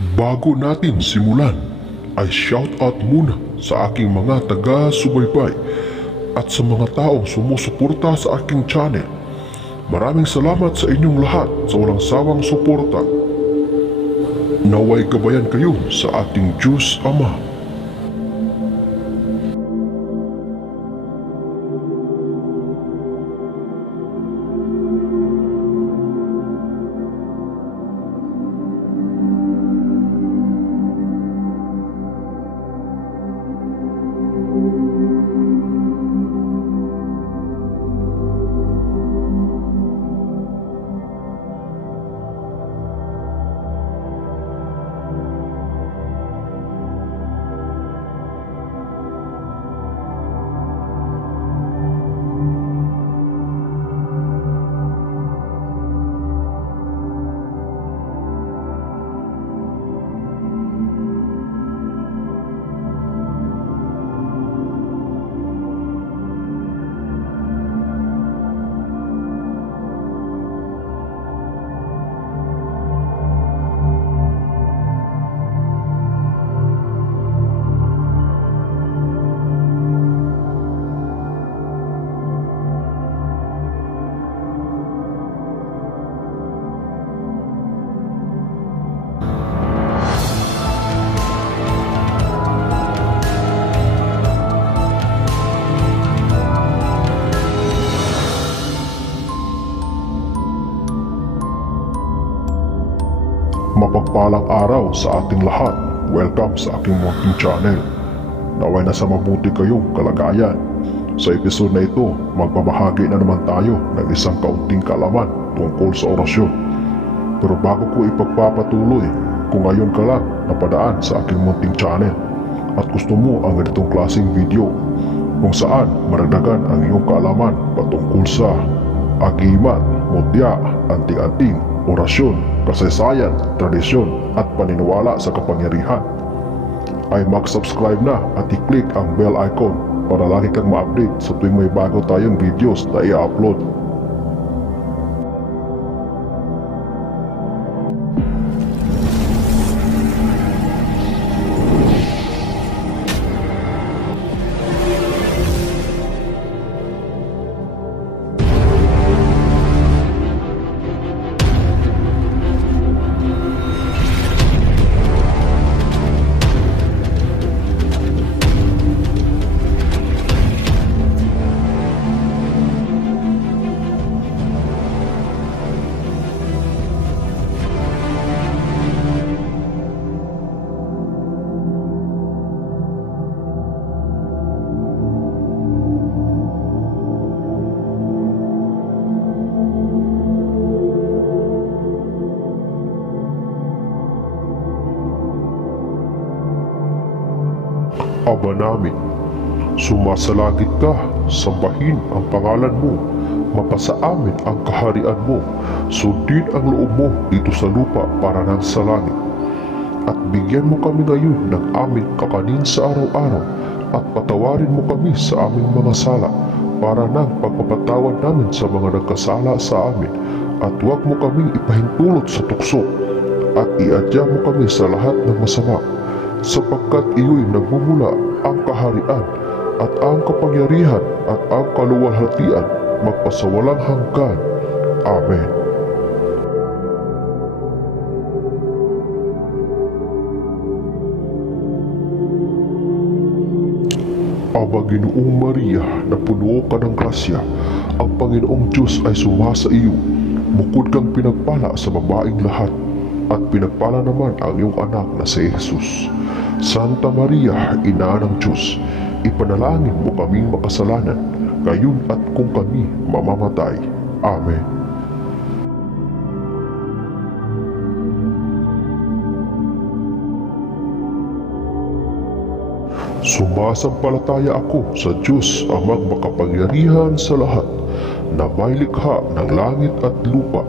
Bago natin simulan, ay shoutout muna sa aking mga taga-subaybay at sa mga taong sumusuporta sa aking channel. Maraming salamat sa inyong lahat sa walang sawang suporta. Naway gabayan kayo sa ating Diyos Ama. Mapagpalang araw sa ating lahat. Welcome sa aking munting channel. Naway nasa mabuti kayong kalagayan. Sa episode na ito, magbabahagi na naman tayo ng isang kaunting kaalaman tungkol sa orasyon. Pero bago ko ipagpapatuloy, kung ngayon ka lang napadaan sa aking munting channel at gusto mo ang ganitong klaseng video kung saan maragdagan ang iyong kaalaman patungkol sa agimat, mutya, anting-anting, orasyon, kasaysayan, tradisyon at paniniwala sa kapangyarihan, ay mag-subscribe na at i-click ang bell icon para lagi kang ma-update sa tuwing may bago tayong videos na i-upload. Aba namin, sumasalangit ka, sambahin ang pangalan mo, mapasa amin ang kaharian mo, sundin ang loob mo dito sa lupa para nang sa langit. At bigyan mo kami ngayon ng aming kakanin sa araw-araw, at patawarin mo kami sa aming mga sala, para nang pagpapatawad namin sa mga nagkasala sa amin, at huwag mo kaming ipahintulot sa tukso, at iadya mo kami sa lahat ng masama, sapagkat iyo'y nagmumula ang kaharian at ang kapangyarihan at ang kaluwalhatian magpasawalang hanggan. Amen. Aba Ginoong Maria, na puno ka ng grasya, ang Panginoong Diyos ay sumasa iyo. Bukod kang pinagpala sa babaeng lahat, at pinagpala naman ang iyong anak na si Jesus. Santa Maria, Ina ng Diyos, ipanalangin mo kaming makasalanan, ngayon at kung kami mamamatay. Amen. Sumasampalataya ako sa Diyos Amang makapangyarihan sa lahat, na may likha ng langit at lupa.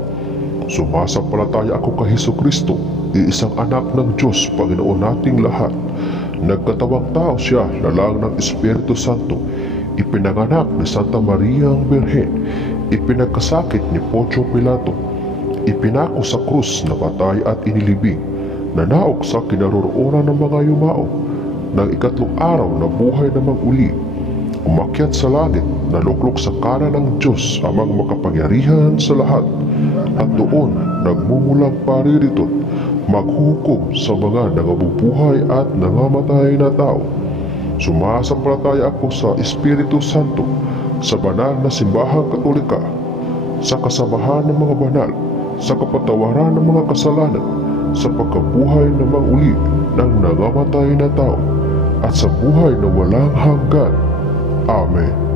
Sumasampalataya ako kay Hesukristo, iisang anak ng Diyos, Panginoon nating lahat. Nagkatawang tao siya na lang ng Espiritu Santo, ipinanganak ni Santa Maria ang Birhen, ipinagkasakit ni Poncio Pilato, ipinako sa krus na patay at inilibing, nanaok sa kinaroroonan ng mga yumao. Nang ikatlong araw na buhay namang uli, umakyat sa langit, naluklok sa kanan ng Diyos amang makapangyarihan sa lahat, at doon nagmumulang pariritot, maghukom sa mga nangabubuhay at nangamatay na tao. Sumasampalataya ako sa Espiritu Santo, sa banal na simbahang Katolika, sa kasamahan ng mga banal, sa kapatawaran ng mga kasalanan, sa pagkabuhay na manguli ng nangamatay na tao, at sa buhay na walang hanggan. Amen.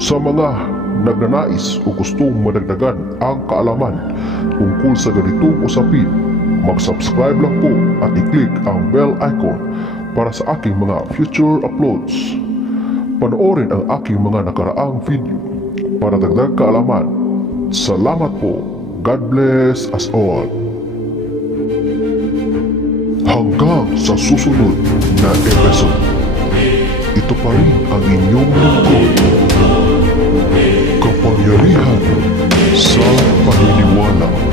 Sa mga nagnanais o gustong madagdagan ang kaalaman tungkol sa ganitong usapin, mag-subscribe lang po at i-click ang bell icon para sa aking mga future uploads. Panoorin ang aking mga nakaraang video para dagdag kaalaman. Salamat po. God bless us all. Hanggang sa susunod na episode, ito pa rin ang inyong lingkod, kapangyarihan sa paniniwala.